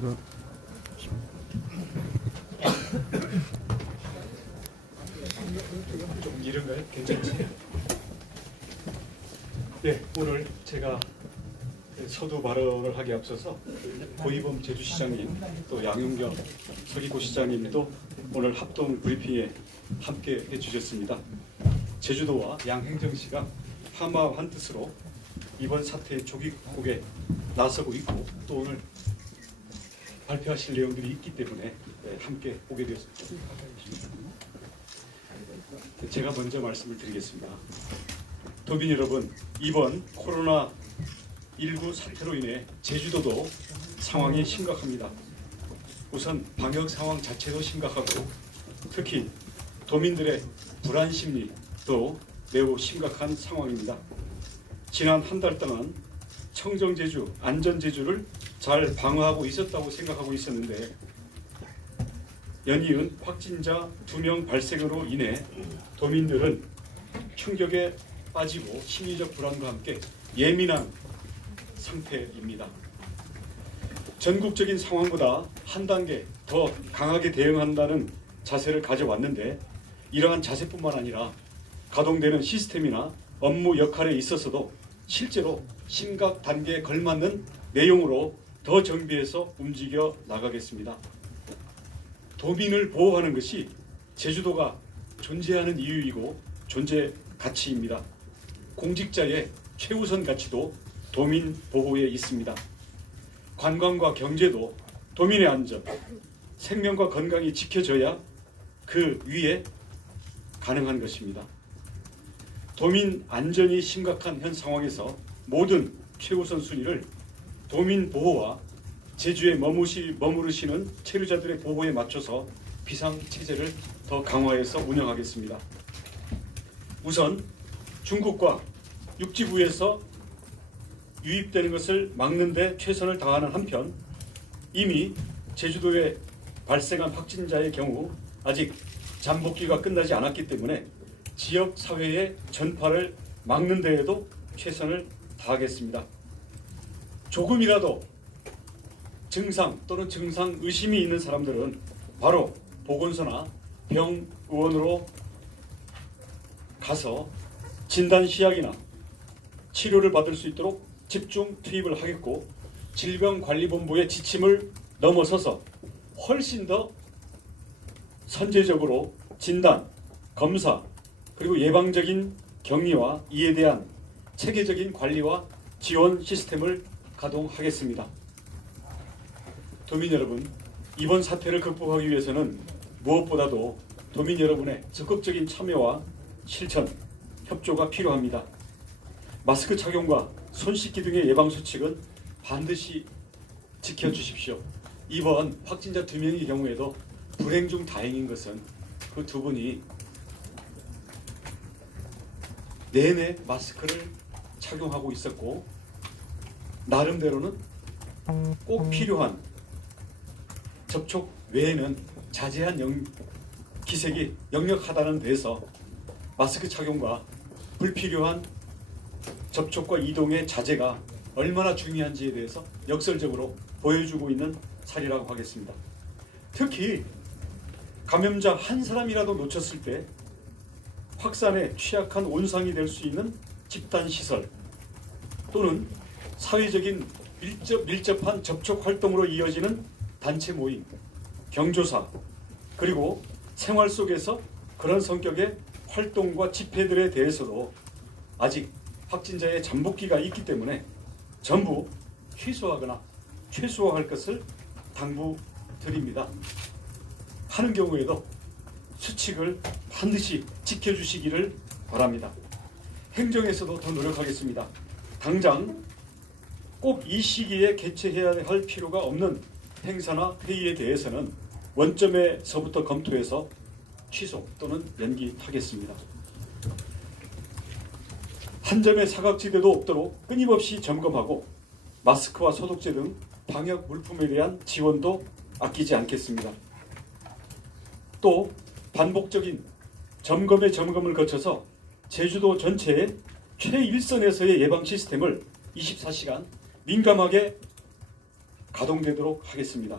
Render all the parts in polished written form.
그거 좀 이른가요? 괜찮지? 네, 오늘 제가 서두 발언을 하기 앞서서 고이범 제주시장님 또 양윤경 서귀포시장님도 오늘 합동 브리핑에 함께 해주셨습니다. 제주도와 양행정시가 하마한 뜻으로 이번 사태의 조기 극복에 나서고 있고 또 오늘 발표하실 내용들이 있기 때문에 함께 오게 되었습니다. 제가 먼저 말씀을 드리겠습니다. 도민 여러분, 이번 코로나19 사태로 인해 제주도도 상황이 심각합니다. 우선 방역 상황 자체도 심각하고 특히 도민들의 불안 심리도 매우 심각한 상황입니다. 지난 한 달 동안 청정제주, 안전제주를 잘 방어하고 있었다고 생각하고 있었는데 연이은 확진자 2명 발생으로 인해 도민들은 충격에 빠지고 심리적 불안과 함께 예민한 상태입니다. 전국적인 상황보다 한 단계 더 강하게 대응한다는 자세를 가져왔는데 이러한 자세뿐만 아니라 가동되는 시스템이나 업무 역할에 있어서도 실제로 심각 단계에 걸맞는 내용으로 더 정비해서 움직여 나가겠습니다. 도민을 보호하는 것이 제주도가 존재하는 이유이고 존재 가치입니다. 공직자의 최우선 가치도 도민 보호에 있습니다. 관광과 경제도 도민의 안전, 생명과 건강이 지켜져야 그 위에 가능한 것입니다. 도민 안전이 심각한 현 상황에서 모든 최우선 순위를 도민 보호와 제주에 머무르시는 체류자들의 보호에 맞춰서 비상체제를 더 강화해서 운영하겠습니다. 우선 중국과 육지부에서 유입되는 것을 막는 데 최선을 다하는 한편 이미 제주도에 발생한 확진자의 경우 아직 잠복기가 끝나지 않았기 때문에 지역 사회의 전파를 막는 데에도 최선을 다하겠습니다. 조금이라도 증상 또는 증상 의심이 있는 사람들은 바로 보건소나 병원으로 가서 진단 시약이나 치료를 받을 수 있도록 집중 투입을 하겠고 질병관리본부의 지침을 넘어서서 훨씬 더 선제적으로 진단, 검사 그리고 예방적인 격리와 이에 대한 체계적인 관리와 지원 시스템을 가동하겠습니다. 도민 여러분, 이번 사태를 극복하기 위해서는 무엇보다도 도민 여러분의 적극적인 참여와 실천, 협조가 필요합니다. 마스크 착용과 손 씻기 등의 예방수칙은 반드시 지켜주십시오. 이번 확진자 2명의 경우에도 불행 중 다행인 것은 그 2분이 내내 마스크를 착용하고 있었고 나름대로는 꼭 필요한 접촉 외에는 자제한 기색이 역력하다는 데서 마스크 착용과 불필요한 접촉과 이동의 자제가 얼마나 중요한지에 대해서 역설적으로 보여주고 있는 사례라고 하겠습니다. 특히 감염자 한 사람이라도 놓쳤을 때 확산에 취약한 온상이 될 수 있는 집단시설 또는 사회적인 밀접한 접촉 활동으로 이어지는 단체 모임, 경조사 그리고 생활 속에서 그런 성격의 활동과 집회들에 대해서도 아직 확진자의 잠복기가 있기 때문에 전부 취소하거나 최소화할 것을 당부드립니다. 하는 경우에도 수칙을 반드시 지켜주시기를 바랍니다. 행정에서도 더 노력하겠습니다. 당장 꼭 이 시기에 개최해야 할 필요가 없는 행사나 회의에 대해서는 원점에서부터 검토해서 취소 또는 연기하겠습니다. 한 점의 사각지대도 없도록 끊임없이 점검하고 마스크와 소독제 등 방역 물품에 대한 지원도 아끼지 않겠습니다. 또 반복적인 점검의 점검을 거쳐서 제주도 전체의 최일선에서의 예방 시스템을 24시간 민감하게 가동되도록 하겠습니다.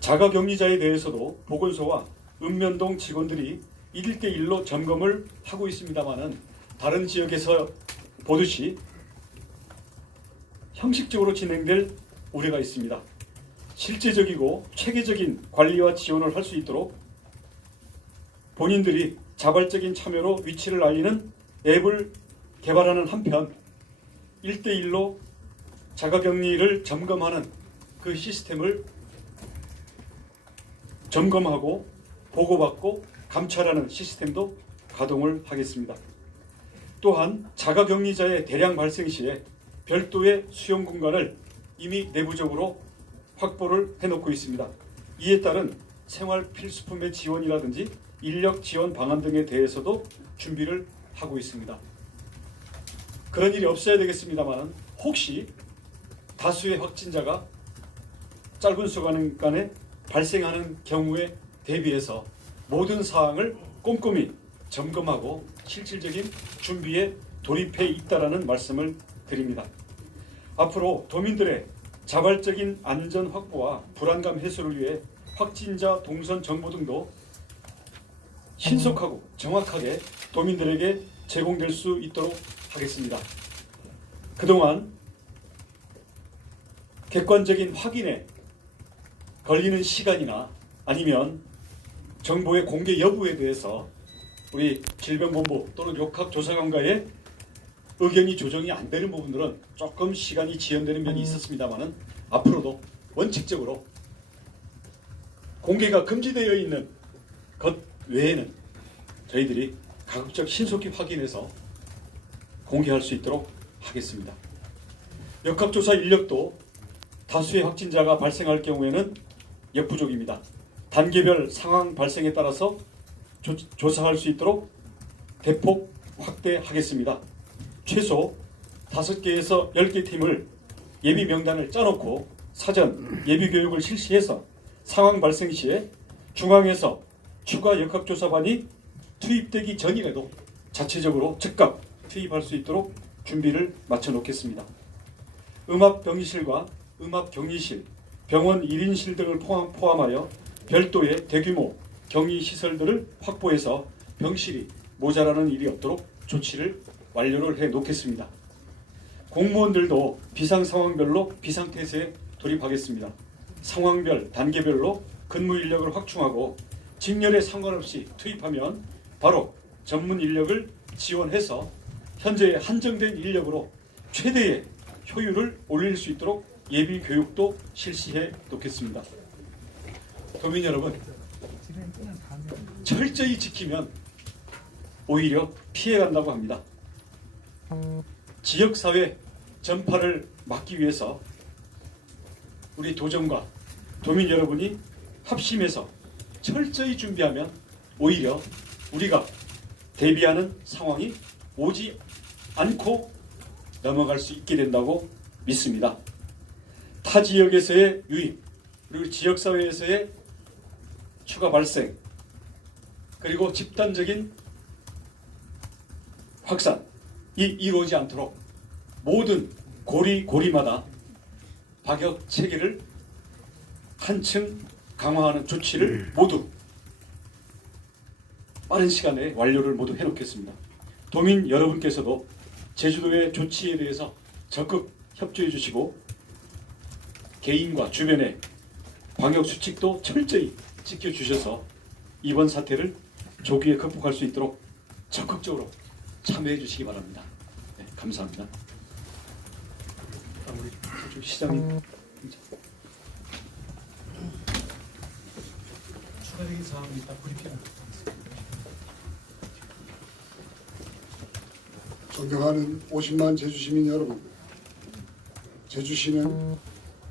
자가격리자에 대해서도 보건소와 읍면동 직원들이 1대1로 점검을 하고 있습니다마는 다른 지역에서 보듯이 형식적으로 진행될 우려가 있습니다. 실제적이고 체계적인 관리와 지원을 할 수 있도록 본인들이 자발적인 참여로 위치를 알리는 앱을 개발하는 한편 1대1로 자가격리를 점검하는 그 시스템을 점검하고 보고받고 감찰하는 시스템도 가동을 하겠습니다. 또한 자가격리자의 대량 발생 시에 별도의 수용 공간을 이미 내부적으로 확보를 해놓고 있습니다. 이에 따른 생활 필수품의 지원이라든지 인력 지원 방안 등에 대해서도 준비를 하고 있습니다. 그런 일이 없어야 되겠습니다만 혹시 다수의 확진자가 짧은 시간에 발생하는 경우에 대비해서 모든 사항을 꼼꼼히 점검하고 실질적인 준비에 돌입해 있다라는 말씀을 드립니다. 앞으로 도민들의 자발적인 안전 확보와 불안감 해소를 위해 확진자 동선 정보 등도 신속하고 정확하게 도민들에게 제공될 수 있도록 하겠습니다. 그동안 객관적인 확인에 걸리는 시간이나 아니면 정보의 공개 여부에 대해서 우리 질병본부 또는 역학조사관과의 의견이 조정이 안 되는 부분들은 조금 시간이 지연되는 면이 있었습니다만은 앞으로도 원칙적으로 공개가 금지되어 있는 것 외에는 저희들이 가급적 신속히 확인해서 공개할 수 있도록 하겠습니다. 역학조사 인력도 다수의 확진자가 발생할 경우에는 역부족입니다. 단계별 상황 발생에 따라서 조사할 수 있도록 대폭 확대하겠습니다. 최소 5개에서 10개 팀을 예비 명단을 짜놓고 사전 예비 교육을 실시해서 상황 발생 시에 중앙에서 추가 역학조사반이 투입되기 전이라도 자체적으로 즉각 투입할 수 있도록 준비를 마쳐 놓겠습니다. 음압병실과 음압격리실, 병원 1인실 등을 포함하여 별도의 대규모 격리시설들을 확보해서 병실이 모자라는 일이 없도록 조치를 완료를 해 놓겠습니다. 공무원들도 비상상황별로 비상태세에 돌입하겠습니다. 상황별, 단계별로 근무 인력을 확충하고 직렬에 상관없이 투입하면 바로 전문 인력을 지원해서 현재 한정된 인력으로 최대의 효율을 올릴 수 있도록 예비 교육도 실시해 놓겠습니다. 도민 여러분, 철저히 지키면 오히려 피해간다고 합니다. 지역사회 전파를 막기 위해서 우리 도정과 도민 여러분이 합심해서 철저히 준비하면 오히려 우리가 대비하는 상황이 오지 않고 넘어갈 수 있게 된다고 믿습니다. 타 지역에서의 유입, 그리고 지역사회에서의 추가 발생, 그리고 집단적인 확산이 이루어지지 않도록 모든 고리마다 방역 체계를 한층 강화하는 조치를 모두 빠른 시간에 완료를 모두 해놓겠습니다. 도민 여러분께서도 제주도의 조치에 대해서 적극 협조해 주시고 개인과 주변의 방역 수칙도 철저히 지켜주셔서 이번 사태를 조기에 극복할 수 있도록 적극적으로 참여해 주시기 바랍니다. 네, 감사합니다. 우리 제주 시장님 추가적인 사항이 있다 브리핑을 하겠습니다. 존경하는 50만 제주시민 여러분, 제주시는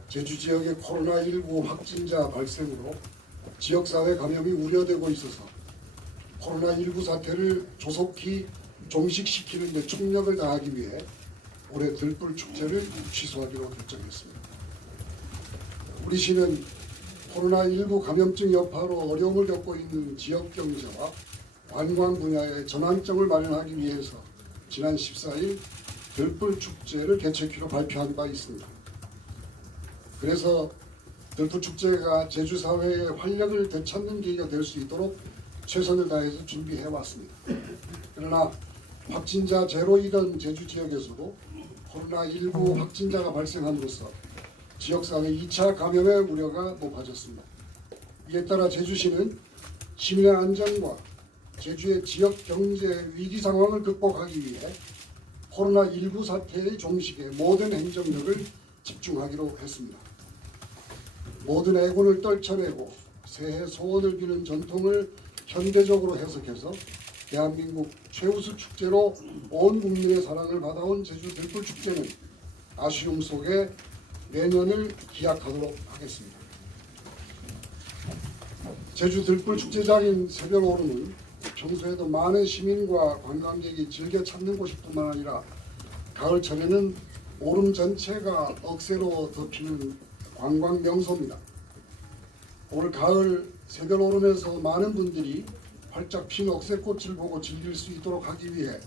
제주 지역의 코로나19 확진자 발생으로 지역사회 감염이 우려되고 있어서 코로나19 사태를 조속히 종식시키는 데 총력을 다하기 위해 올해 들불 축제를 취소하기로 결정했습니다. 우리 시는 코로나19 감염증 여파로 어려움을 겪고 있는 지역 경제와 관광 분야의 전환점을 마련하기 위해서 지난 14일 들불 축제를 개최키로 발표한 바 있습니다. 그래서 들풀축제가 제주 사회의 활력을 되찾는 계기가 될 수 있도록 최선을 다해서 준비해 왔습니다. 그러나 확진자 제로이던 제주 지역에서도 코로나19 확진자가 발생함으로써 지역사회 2차 감염의 우려가 높아졌습니다. 이에 따라 제주시는 시민의 안전과 제주의 지역 경제 위기 상황을 극복하기 위해 코로나19 사태의 종식에 모든 행정력을 집중하기로 했습니다. 모든 애군을 떨쳐내고 새해 소원을 비는 전통을 현대적으로 해석해서 대한민국 최우수 축제로 온 국민의 사랑을 받아온 제주 들풀축제는 아쉬움 속에 내년을 기약하도록 하겠습니다. 제주 들풀축제장인 새별오름은 평소에도 많은 시민과 관광객이 즐겨 찾는 곳뿐만 아니라 가을철에는 오름 전체가 억새로 덮이는 관광 명소입니다. 올 가을 새별오름에서 많은 분들이 활짝 핀 억새꽃을 보고 즐길 수 있도록 하기 위해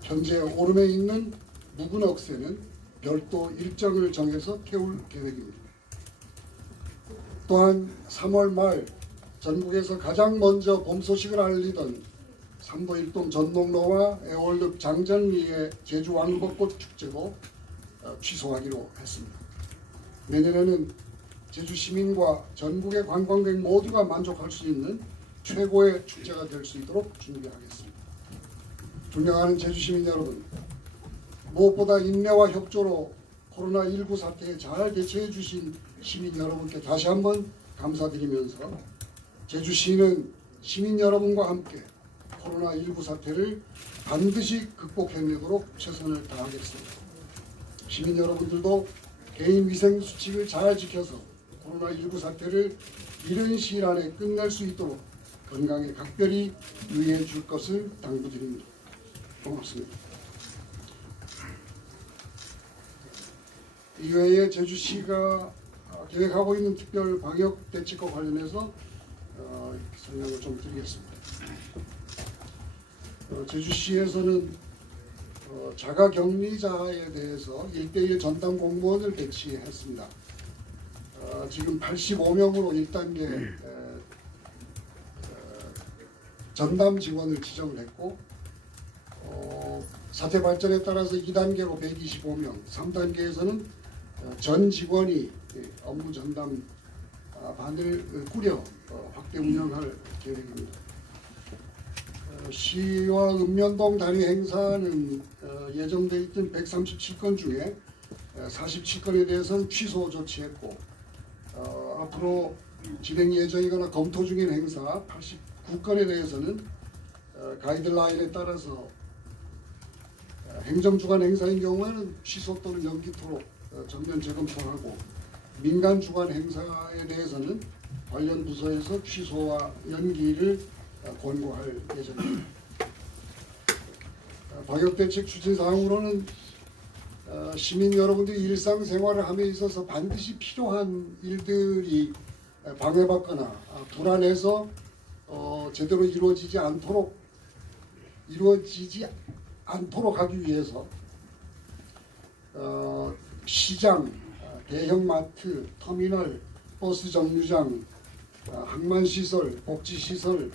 현재 오름에 있는 묵은 억새는 별도 일정을 정해서 태울 계획입니다. 또한 3월 말 전국에서 가장 먼저 봄 소식을 알리던 삼도일동 전농로와 애월읍 장전리의 제주 왕벚꽃 축제도 취소하기로 했습니다. 내년에는 제주 시민과 전국의 관광객 모두가 만족할 수 있는 최고의 축제가 될 수 있도록 준비하겠습니다. 존경하는 제주 시민 여러분, 무엇보다 인내와 협조로 코로나19 사태에 잘 대처해 주신 시민 여러분께 다시 한번 감사드리면서 제주시는 시민 여러분과 함께 코로나19 사태를 반드시 극복해내도록 최선을 다하겠습니다. 시민 여러분들도 개인 위생 수칙을 잘 지켜서 코로나19 사태를 이른 시일 안에 끝낼 수 있도록 건강에 각별히 유의해 줄 것을 당부드립니다. 고맙습니다. 이외에 제주시가 계획하고 있는 특별 방역 대책과 관련해서 설명을 좀 드리겠습니다. 제주시에서는 자가격리자에 대해서 1대1 전담 공무원을 배치했습니다. 지금 85명으로 1단계 전담 직원을 지정을 했고 사태 발전에 따라서 2단계로 125명, 3단계에서는 전 직원이 업무 전담 반을 꾸려 확대 운영할 계획입니다. 시와 읍면동 단위 행사는 예정돼 있던 137건 중에 47건에 대해서는 취소 조치했고 앞으로 진행 예정이거나 검토 중인 행사 89건에 대해서는 가이드라인에 따라서 행정주관 행사인 경우에는 취소 또는 연기토록 전면 재검토하고 민간 주관 행사에 대해서는 관련 부서에서 취소와 연기를 권고할 예정입니다. 방역대책 추진사항으로는 시민 여러분들이 일상생활을 함에 있어서 반드시 필요한 일들이 방해받거나 불안해서 제대로 이루어지지 않도록 하기 위해서 시장, 대형마트, 터미널, 버스 정류장, 항만시설, 복지시설,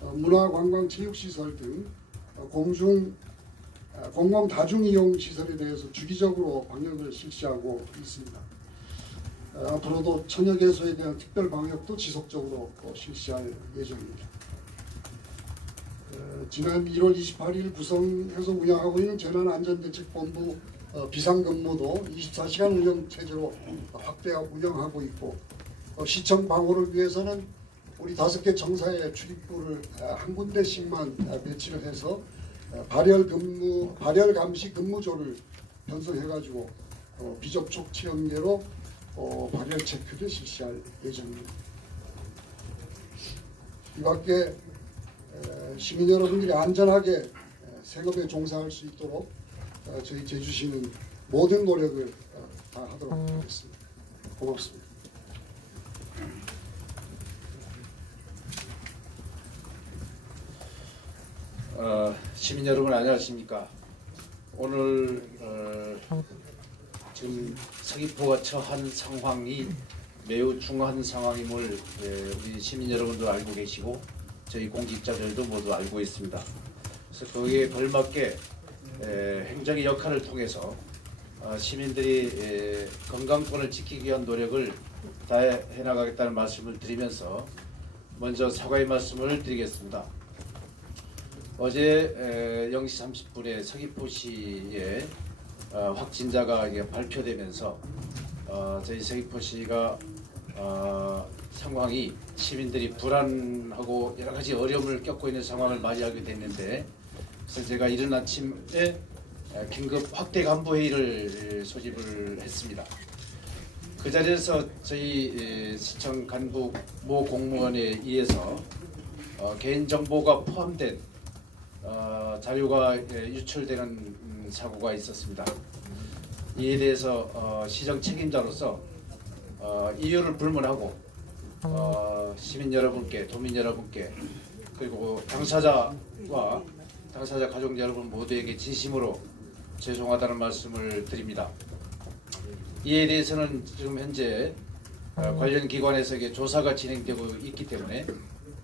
문화관광체육시설 등 공공 다중이용 시설에 대해서 주기적으로 방역을 실시하고 있습니다. 앞으로도 처녀개소에 대한 특별 방역도 지속적으로 실시할 예정입니다. 지난 1월 28일 구성해서 운영하고 있는 재난안전대책본부 비상근무도 24시간 운영 체제로 확대 운영하고 있고 시청 방호를 위해서는 우리 5개 청사의 출입구를 한 군데씩만 배치를 해서 발열 감시 근무조를 편성해가지고 비접촉 체험계로 발열 체크를 실시할 예정입니다. 이밖에 시민 여러분들이 안전하게 생업에 종사할 수 있도록 저희 제주시는 모든 노력을 다하도록 하겠습니다. 고맙습니다. 시민 여러분 안녕하십니까? 오늘 지금 서귀포가 처한 상황이 매우 중요한 상황임을 우리 시민 여러분도 알고 계시고 저희 공직자들도 모두 알고 있습니다. 그래서 거기에 걸맞게 행정의 역할을 통해서 시민들이 건강권을 지키기 위한 노력을 다해 나가겠다는 말씀을 드리면서 먼저 사과의 말씀을 드리겠습니다. 어제 0시 30분에 서귀포시에 확진자가 발표되면서 저희 서귀포시가 상황이 시민들이 불안하고 여러 가지 어려움을 겪고 있는 상황을 맞이하게 됐는데, 그래서 제가 이른 아침에 긴급 확대 간부 회의를 소집을 했습니다. 그 자리에서 저희 시청 간부 모 공무원에 의해서 개인 정보가 포함된 자료가 유출되는 사고가 있었습니다. 이에 대해서 시정 책임자로서 이유를 불문하고 시민 여러분께, 도민 여러분께, 그리고 당사자와 당사자 가족 여러분 모두에게 진심으로 죄송하다는 말씀을 드립니다. 이에 대해서는 지금 현재 관련 기관에서 조사가 진행되고 있기 때문에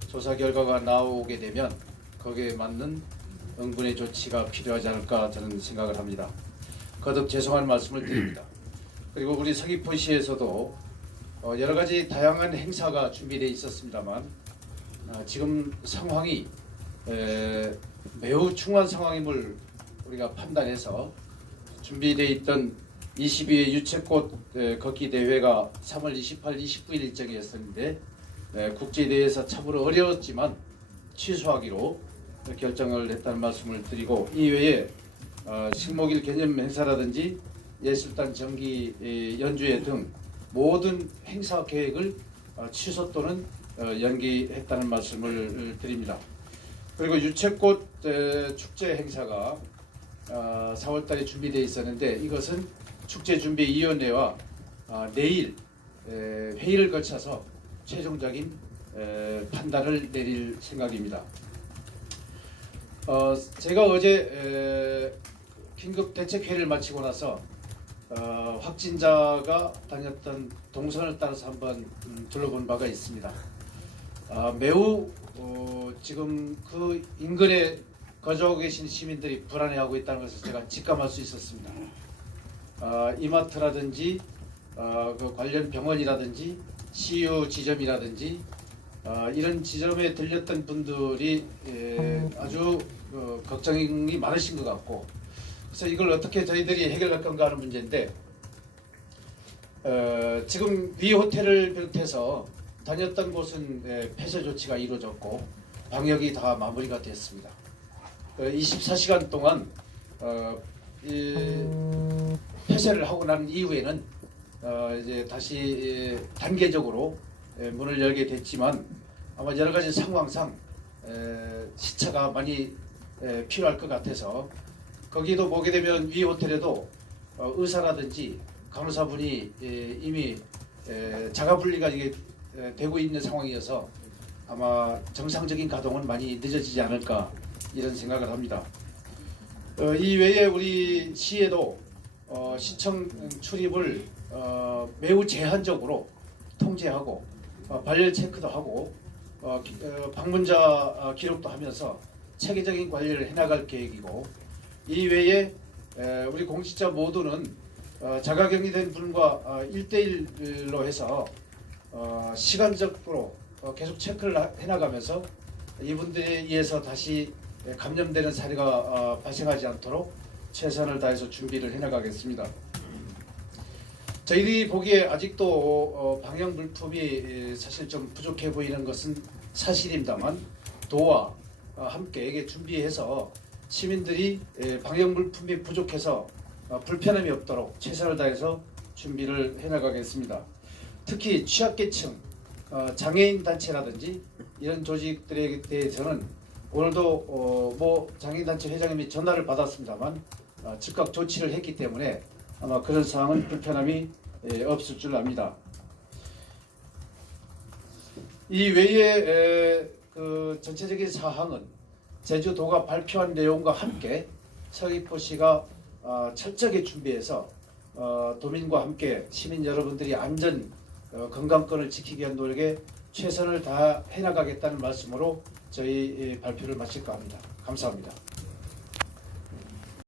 조사 결과가 나오게 되면 거기에 맞는 응분의 조치가 필요하지 않을까 저는 생각을 합니다. 거듭 죄송한 말씀을 드립니다. 그리고 우리 서귀포시에서도 여러 가지 다양한 행사가 준비되어 있었습니다만 지금 상황이 매우 중요한 상황임을 우리가 판단해서 준비되어 있던 22회 유채꽃 걷기 대회가 3월 28, 29일 일정이었었는데 국제대회에서 참으로 어려웠지만 취소하기로 결정을 했다는 말씀을 드리고, 이외에 식목일 개념 행사라든지 예술단 정기 연주회 등 모든 행사 계획을 취소 또는 연기했다는 말씀을 드립니다. 그리고 유채꽃 축제 행사가 4월달에 준비되어 있었는데 이것은 축제준비위원회와 내일 회의를 거쳐서 최종적인 판단을 내릴 생각입니다. 제가 어제 긴급 대책회의를 마치고 나서 확진자가 다녔던 동선을 따라서 한번 둘러본 바가 있습니다. 매우 지금 그 인근에 거주하고 계신 시민들이 불안해하고 있다는 것을 제가 직감할 수 있었습니다. 이마트라든지 그 관련 병원이라든지 CU 지점이라든지 이런 지점에 들렸던 분들이 아주 걱정이 많으신 것 같고, 그래서 이걸 어떻게 저희들이 해결할 건가 하는 문제인데, 지금 위 호텔을 비롯해서 다녔던 곳은 폐쇄 조치가 이루어졌고 방역이 다 마무리가 됐습니다. 24시간 동안 폐쇄를 하고 난 이후에는 이제 다시 단계적으로 문을 열게 됐지만 아마 여러 가지 상황상 시차가 많이 필요할 것 같아서 거기도 보게 되면 위 호텔에도 의사라든지 간호사분이 이미 자가분리가 이게 되고 있는 상황이어서 아마 정상적인 가동은 많이 늦어지지 않을까 이런 생각을 합니다. 이외에 우리 시에도 시청 출입을 매우 제한적으로 통제하고 발열 체크도 하고 방문자 기록도 하면서 체계적인 관리를 해나갈 계획이고, 이외에 우리 공직자 모두는 자가격리된 분과 1대1로 해서 시간적으로 계속 체크를 해나가면서 이분들에 의해서 다시 감염되는 사례가 발생하지 않도록 최선을 다해서 준비를 해나가겠습니다. 저희들이 보기에 아직도 방역 물품이 사실 좀 부족해 보이는 것은 사실입니다만 도와 함께 이게 준비해서 시민들이 방역 물품이 부족해서 불편함이 없도록 최선을 다해서 준비를 해나가겠습니다. 특히 취약계층, 장애인 단체라든지 이런 조직들에 대해서는 오늘도 뭐 장애인 단체 회장님이 전화를 받았습니다만 즉각 조치를 했기 때문에 아마 그런 사항은 불편함이 없을 줄 압니다. 이 외에 그 전체적인 사항은 제주도가 발표한 내용과 함께 서귀포시가 철저하게 준비해서 도민과 함께 시민 여러분들이 안전 건강권을 지키기 위한 노력에 최선을 다해 나가겠다는 말씀으로 저희 발표를 마칠까 합니다. 감사합니다.